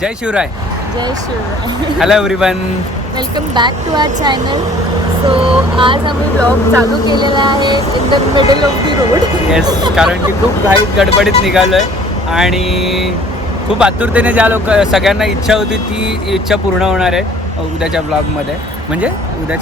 जय शिवराय. जय Shivrai. Hello everyone. Welcome back to our channel. So आज आम्ही ब्लॉग चालू केलेला आहे in the middle of the road. Yes, कारण की खूप घाईत गडबडीत निघालो आहे आणि खूप आतुरतेने ज्या सगळ्यांना इच्छा होती ती इच्छा पूर्ण होणार आहे उद्याच्या ब्लॉगमध्ये. म्हणजे उद्या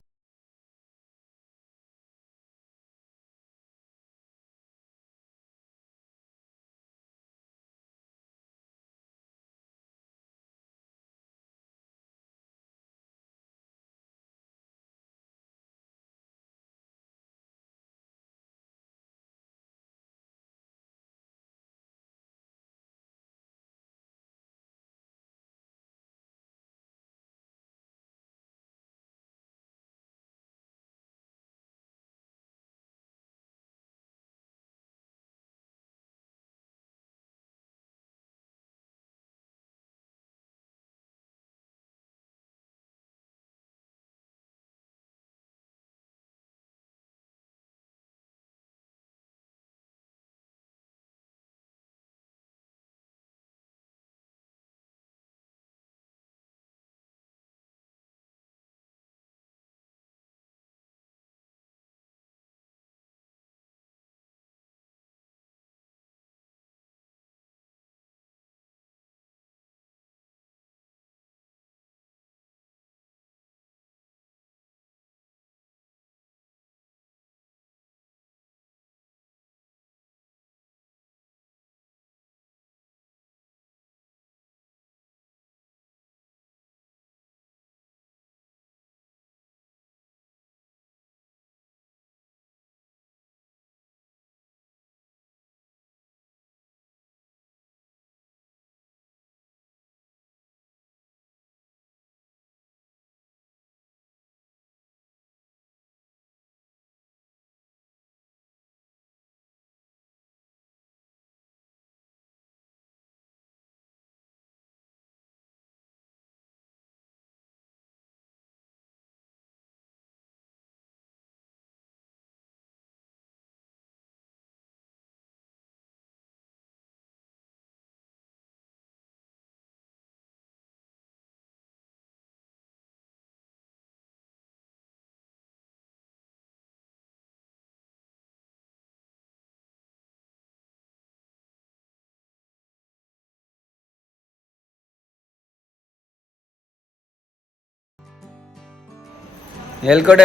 एलकोट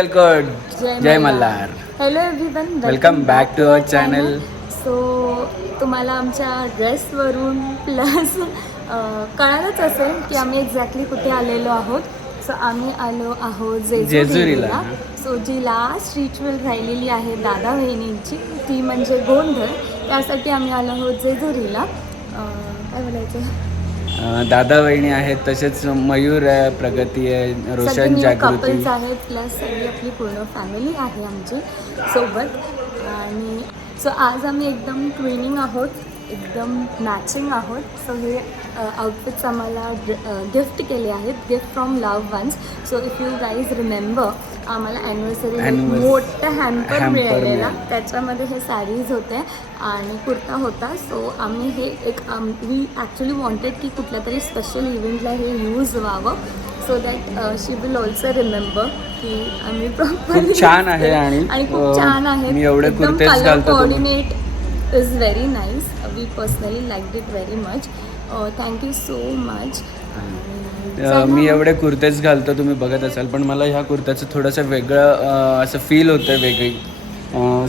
जय Malhar. Hello everyone, welcome back to our channel. So तुम्हाला आमच्या ड्रेसवरून प्लस कळालंच असेल की आम्ही एक्झॅक्टली कुठे आलेलो आहोत. सो आम्ही आलो आहोत जेजुरीला. सो जी लास्ट रिच्युअल राहिलेली आहे दादा बहिणींची ती म्हणजे गोंधळ, त्यासाठी आम्ही आलो आहोत जेजुरीला. काय बोलायचं, दादा वहिनी आहेत, तसेच मयूर आहे, प्रगती आहे, रोशन, जागृती कपल्स आहेत, प्लस सगळी आपली पूर्ण फॅमिली आहे आमची सोबत. आणि सो आज आम्ही एकदम ट्विनिंग आहोत, एकदम मॅचिंग आहोत. सो हे आउटफिट्स आम्हाला गिफ्ट केले आहेत, gift from loved ones. So if you guys remember, आम्हाला ॲनिव्हर्सरी मोठं हॅम्पर मिळालेला, त्याच्यामध्ये हे साडीज होते आणि कुर्ता होता. सो आम्ही हे एक वी ॲक्च्युली वॉन्टेड की कुठल्या तरी स्पेशल इव्हेंटला हे यूज व्हावं, so that she will also remember की आम्ही खूप छान आहे. आणि खूप छान आहे. मी एवढे कुर्तेच घालतो. Coordinate is very nice. We personally like it very much. Thank you so much. मी एवढे कुर्तेच घालतो, तुम्ही बघत असाल, पण मला ह्या कुर्त्याचं थोडंसं वेगळं असं फील होतं, वेगळी.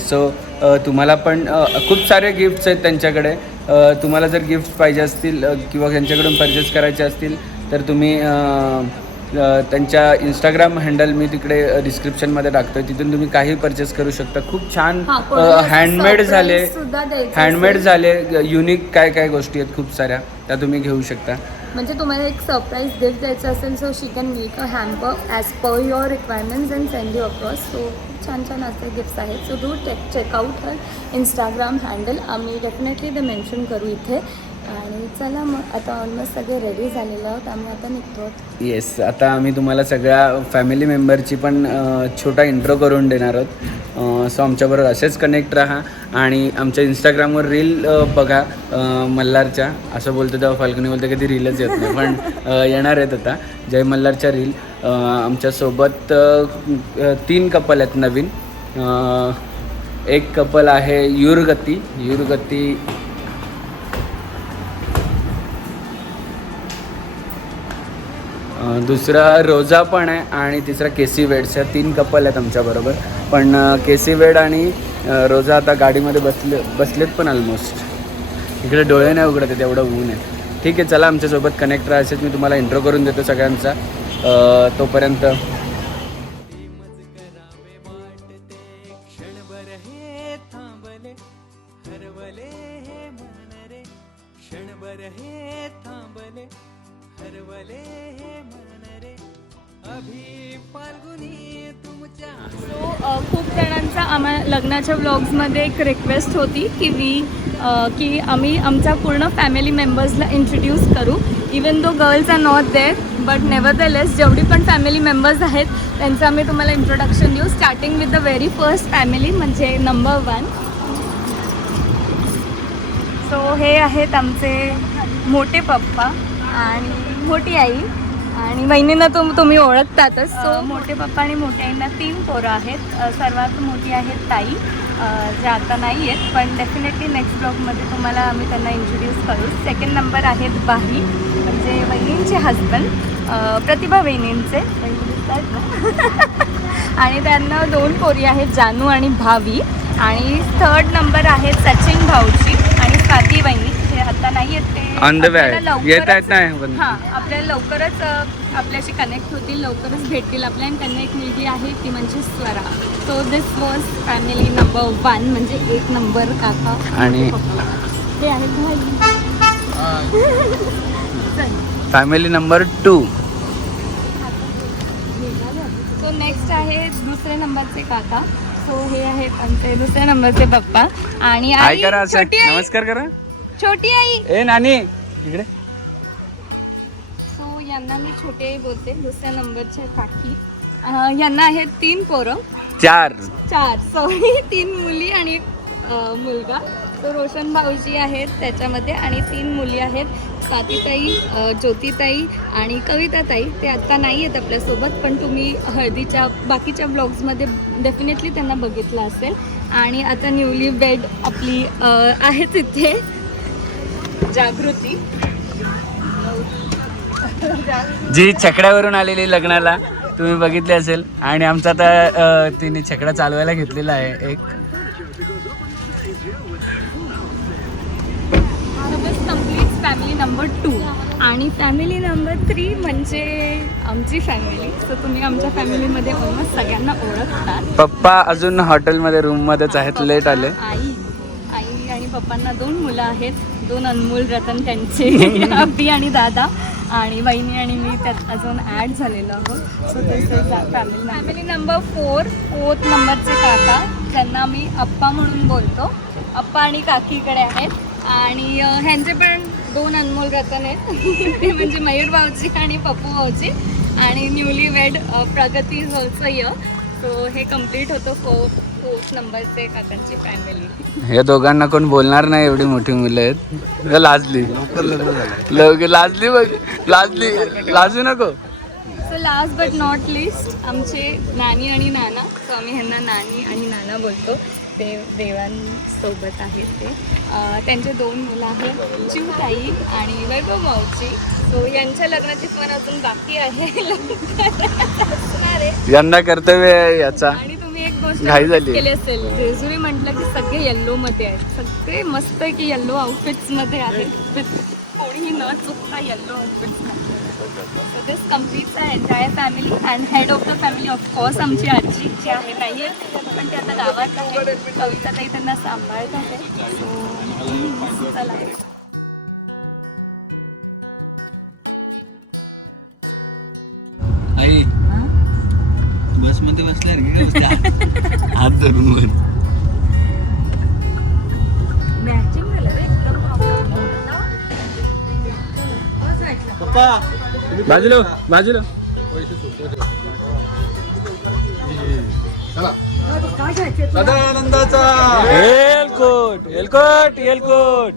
सो तुम्हाला पण खूप सारे गिफ्ट्स आहेत त्यांच्याकडे. तुम्हाला जर गिफ्ट पाहिजे असतील किंवा त्यांच्याकडून परचेस करायचे असतील तर तुम्ही त्यांच्या इंस्टाग्राम हँडल मी तिकडे डिस्क्रिप्शनमध्ये टाकतो, तिथून तुम्ही काही परचेस करू शकता. खूप छान हँडमेड झाले युनिक काय काय गोष्टी आहेत खूप साऱ्या, त्या तुम्ही घेऊ शकता. म्हणजे तुम्हाला एक सरप्राईज गिफ्ट द्यायचं असेल, so she can make a hamper as per your requirements and send you across. So छान छान असे गिफ्ट्स आहेत. So do check out her Instagram handle. आम्ही डेफिनेटली ते मेन्शन करू इथे. आणि चला मग आता ऑलमोस्ट सगळे रेडी झालेलो आहोत, आम्ही आता निघतो. येस, आता आम्ही तुम्हाला सगळ्या फॅमिली मेंबरची पण छोटा इंट्रो करून देणार आहोत. सो आमच्याबरोबर असेच कनेक्ट राहा आणि आमच्या इंस्टाग्रामवर रील बघा मल्हारच्या. असं बोलतो तेव्हा फाल्कनी बोलतो कधी रीलच येत नाही, पण येणार आहेत आता जय मल्हारच्या रील. आमच्यासोबत 3 कपल आहेत नवीन. एक कपल आहे युरगती. दुसरा रोजा पण आहे आणि तिसरा केसी वेड्स. 3 कपल आहेत आमच्याबरोबर. पण केसी वेड आणि रोजा आता गाडीमध्ये बसलेत पण ऑलमोस्ट. इकडे डोळे नाही उघडत आहेत, एवढं ऊन आहे. ठीक आहे, चला आमच्यासोबत कनेक्ट राहायचेच. मी तुम्हाला इंट्रो करून देतो सगळ्यांचा. तोपर्यंत खूप जणांचा लग्नाच्या व्लॉग्समध्ये एक रिक्वेस्ट होती की आम्ही आमच्या पूर्ण फॅमिली मेंबर्सला इंट्रोड्यूस करू. Even though girls are not there, but nevertheless जेवढी पण फॅमिली मेंबर्स आहेत त्यांचं आम्ही तुम्हाला इंट्रोडक्शन देऊ. Starting with the very first family म्हणजे नंबर 1. सो हे आहेत आमचे मोठे पप्पा आणि मोठी आई. आणि वहिनींना तुम्ही ओळखतातच. सो मोठे पप्पा आणि मोठ्या आईंना 3 पोरं आहेत. सर्वात मोठी आहेत ताई, जे आता नाही आहेत, पण डेफिनेटली नेक्स्ट ब्लॉगमध्ये तुम्हाला आम्ही त्यांना इंट्रोड्यूस करू. सेकंड नंबर आहेत बाही, म्हणजे वहिनींचे हजबंड, प्रतिभा वहिनींचे. आणि त्यांना 2 पोरी आहेत, जानू आणि भावी. आणि थर्ड नंबर आहेत सचिन भाऊजी आणि स्वाती वहिनी, जे आता नाही आहेत. ते ऑन द वे येत आहेत ना. हां, आपल्याला लवकरच आपल्याशी कनेक्ट होतील, लवकरच भेटतील आपल्या. आणि त्यांना एक मुलगी आहे, ती म्हणजे Swara. So this was family number 1, म्हणजे 1 नंबर काका आणि हे आहेत फॅमिली नंबर 2. सो नेक्स्ट आहे दुसऱ्या नंबरचे काका. सो हे आहेत आमचे दुसऱ्या नंबरचे पप्पा. आणि आई, छोटी आई, नमस्कार करा. छोटी आई, ए नानी इकडे. सो यांना मी छोटी आई बोलते. दुसऱ्या नंबरच्या काकी, यांना आहेत 3 पोरं. 4 सॉरी 3 मुली आणि मुलगा. तो रोशन भाऊजी आहेत त्याच्यामध्ये. आणि 3 मुली आहेत, स्वातीताई, ज्योतिताई आणि कविताताई. ते आत्ता नाही आहेत आपल्यासोबत, पण तुम्ही हळदीच्या बाकीच्या ब्लॉग्समध्ये डेफिनेटली त्यांना बघितलं असेल. आणि आता न्यूली वेड आपली आहे तिथे जागृती, जी छकड्यावरून आलेली लग्नाला, तुम्ही बघितले असेल. आणि आमचा आता तिने छकडा चालवायला घेतलेला आहे एक. Complete family number 2. आणि फॅमिली नंबर 3 म्हणजे आमची फॅमिली. सो तुम्ही आमच्या फॅमिलीमध्ये ऑलमोस्ट सगळ्यांना ओळखतात. पप्पा अजून हॉटेलमध्ये रूममध्येच आहेत, लेट आले. आई आणि पप्पांना 2 मुलं आहेत, 2 अनमोल रतन त्यांचे, अब्बी आणि दादा. आणि वहिनी आणि मी त्यात अजून ॲड झालेलो आहोत. So this family number 4. 4th नंबरचे काका, ज्यांना मी अप्पा म्हणून बोलतो. अप्पा आणि काकीकडे आहेत. आणि ह्यांचे पण 2 अनमोल रतन आहेत, ते म्हणजे मयूर भाऊजी आणि पप्पू भाऊजी. आणि न्यूली वेड प्रगती इज ऑल्सो हिअर. सो हे कम्प्लीट होतं 4th नंबरचे काकांची फॅमिली. या दोघांना कोण बोलणार नाही, एवढी मोठी मुलं आहेत. लाजली लाजली बघ, लाजू नको. So last but not list आमचे नानी आणि नाना. सो आम्ही ह्यांना नानी आणि नाना बोलतो. देवांसोबत आहेत ते. त्यांचे 2 मुलं आहेत, चिवताई आणि वैभव मावची. सो यांच्या लग्नाची पण अजून बाकी आहे. यांना कर्तव्य आहे याचा. आणि तुम्ही एक गोष्ट घाई झाली केली असेल, जेजुरी म्हटलं की सगळे येल्लोमध्ये आहेत, सगळे मस्त की येल्लो आउटफिट्समध्ये आहेत. कोणीही न चुकता येल्लो आउटफिट्समध्ये. So this completes I entire family. And head of the family of course आमची आजी, जी आहे नाही आहे, पण ते आता गावात आहे. कविताताई त्यांना सांभाळत आहे. सो चला. आई बस मध्ये बसल्या हात धरून मॅचिंग झालं रे एकदम. बाजूला बाजूला. सदानंदाचा एलकोट एलकोट एलकोट.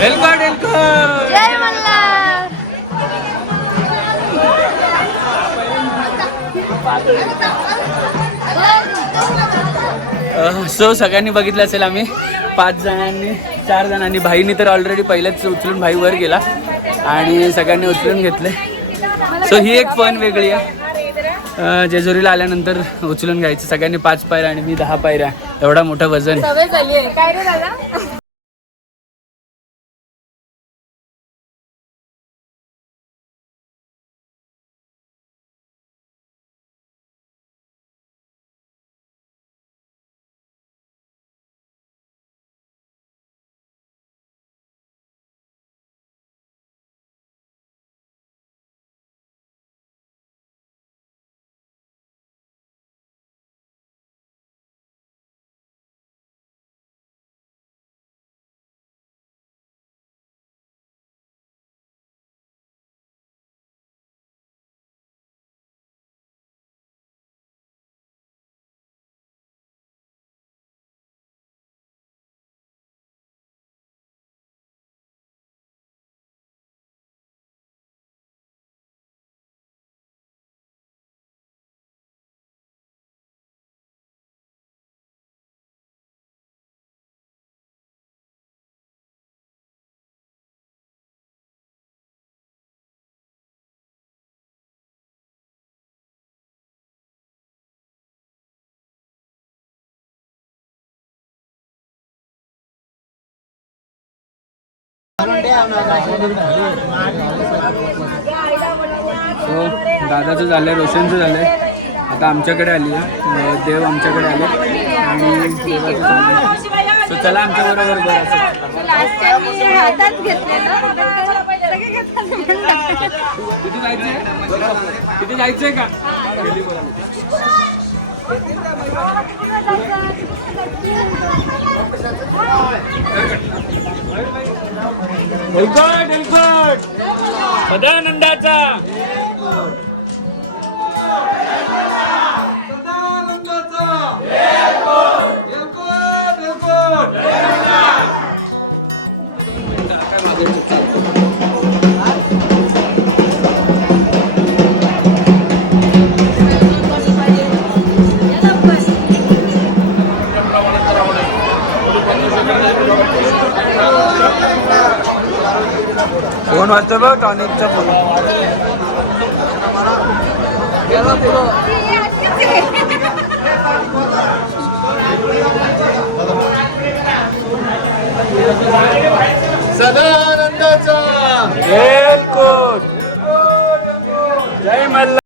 एलकोट एलकोट. जय मल्हार. सो सगळ्यांनी बघितलं असेल आम्ही 4 जणांनी भाईनी तर ऑलरेडी पहिल्याच उचलून भाई वर गेला आणि सगळ्यांनी उचलून घेतले. सो ही एक फन वेगळी आहे. जेजुरीला आल्यानंतर उचलून घ्यायचं सगळ्यांनी 5 पायऱ्या आणि मी 10 पायऱ्या. एवढा मोठा वजन. सवय झाली आहे काय रे दादा. सो दादाचं झालं, रोशनचं झालं. आता आमच्याकडे आली आहे, देव आमच्याकडे आले आणि देवाचं चाललंय. सो चला आमच्याबरोबर बरं असं. किती जायचंय, किती जायचंय का? एलकोट एलकोट सदानंदाचा. फोन वाजतो बघ टॉनिकचा फोन. सदानंदाचा जय मल्हार.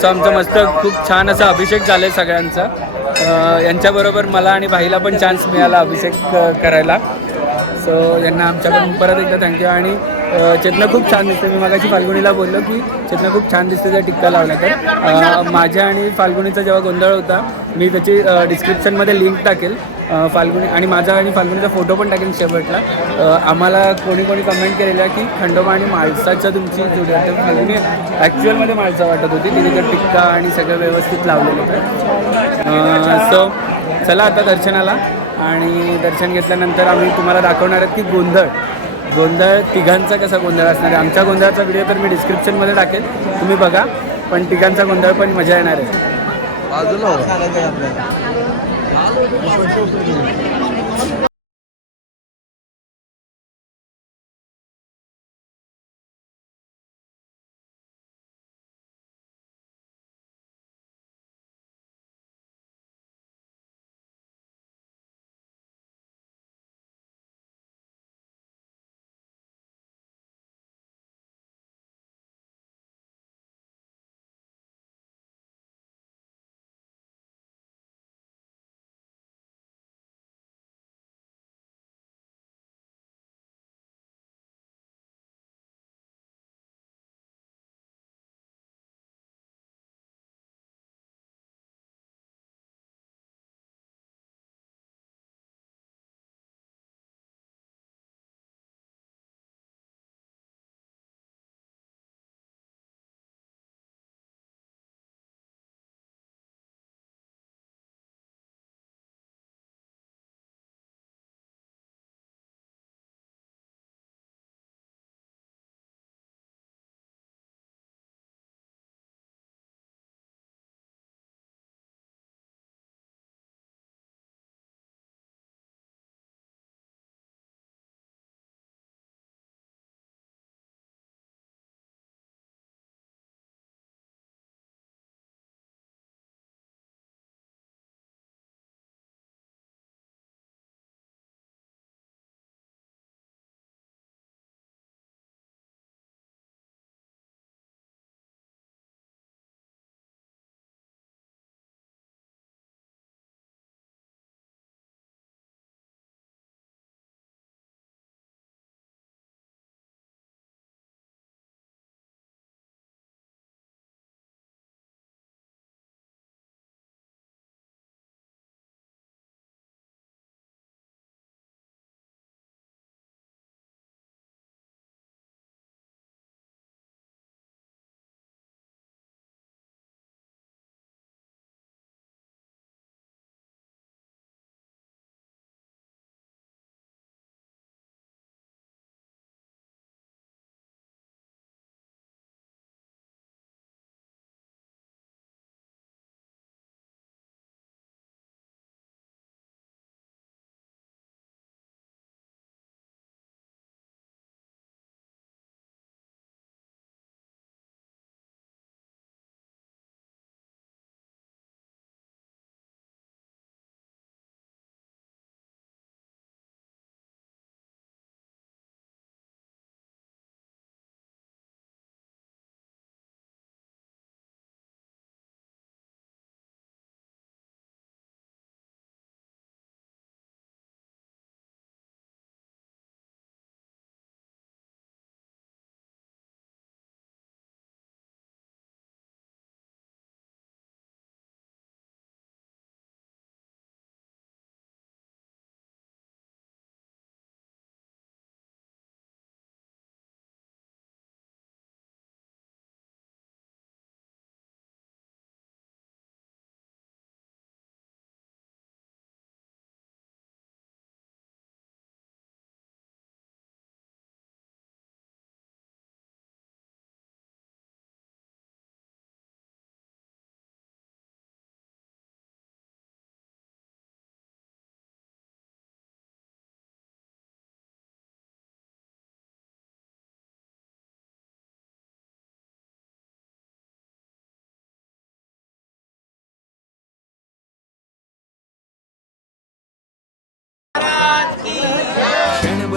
सो आमचं मस्त खूप छान असा अभिषेक झालाय सगळ्यांचा. यांच्याबरोबर मला आणि भाईला पण चान्स मिळाला अभिषेक करायला. सो यांना आमच्याकडून परत एकदा थँक्यू. आणि चेतना खूप छान दिसते. मी मगाशी फाल्गुनीला बोललो की चेतना खूप छान दिसते त्या टिक्का लावला तर. माझ्या आणि फाल्गुनीचा जेव्हा गोंधळ होता मी त्याची डिस्क्रिप्शनमध्ये लिंक टाकेल. फाल्गुनी आणि माझा आणि फाल्गुनीचा फोटो पण टाकेल शेवटला. आम्हाला कोणी कमेंट केलेलं की खंडोबा आणि माळसाच्या तुमची जोडी वाटते. फाल्गुनी ॲक्च्युअलमध्ये माळसा वाटत होती. तिने तर टिक्का आणि सगळं व्यवस्थित लावलेलं होतं. सो चला आता दर्शनाला. आणि दर्शन घेतल्यानंतर आम्ही तुम्हाला दाखवणार आहेत की गोंधळ तिघांचा कसा गोंधळ असणार आहे. आमच्या गोंधळाचा व्हिडिओ तर मी डिस्क्रिप्शनमध्ये टाकेल, तुम्ही बघा. पण तिघांचा गोंधळ पण मजा येणार आहे.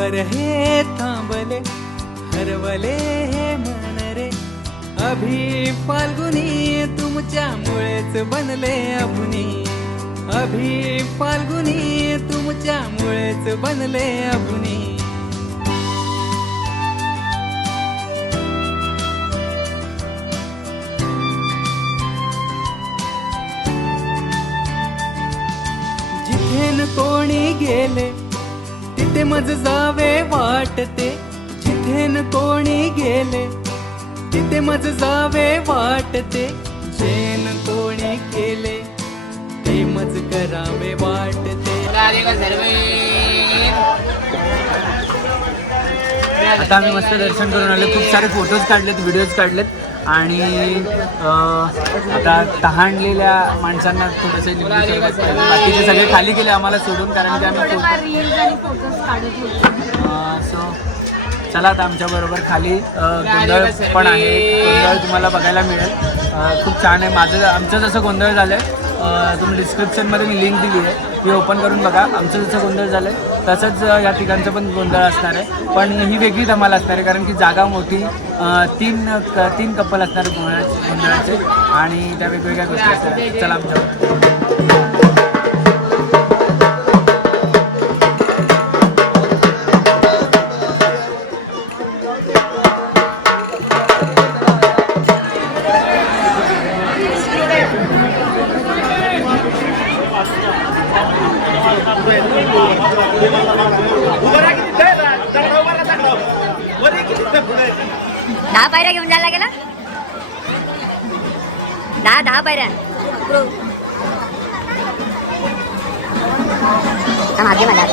क्षणभर हे थांबले हरवले हे मन रे अभि फाल्गुनी तुमच्यामुळेच बनले अभुनी अभि फाल्गुनी तुमच्यामुळेच बनले अभुनी जिथे न कोणी गेले तिथे मज जावे वाटते जिथे न कोणी गेले तिथे मज जावे वाटते जेन कोणी केले ते मज करावे वाटते. आता आम्ही मस्त दर्शन करून आलो, खूप सारे फोटोज काढलेत, व्हिडिओज काढलेत आणि आता तहानलेल्या माणसांना थोडंसं लिंबू सरबत प्यायलं. बाकीचे सगळे खाली गेले आम्हाला सोडून, कारण की आम्ही रील्स आणि फोटोज काढत होतो. सो चला आता आमच्याबरोबर खाली गोंधळ पण आहे. गोंधळ तुम्हाला बघायला मिळेल, खूप छान आहे. आमचं जसं गोंधळ झालं आहे, तुम्ही डिस्क्रिप्शनमध्ये मी लिंक दिली आहे, ती ओपन करून बघा. आमचं जसं गोंधळ झालं आहे तसंच या ठिकाणचं पण गोंधळ असणार आहे, पण ही वेगळी धमाल असणार आहे कारण की जागा मोठी, तीन कपल असणार गोंधळाचे आणि त्या वेगवेगळ्या गोष्टी असणार. चला आमच्याबरोबर. दहा पायऱ्या घेऊन जायला गेला, 10 पायऱ्या मागे मला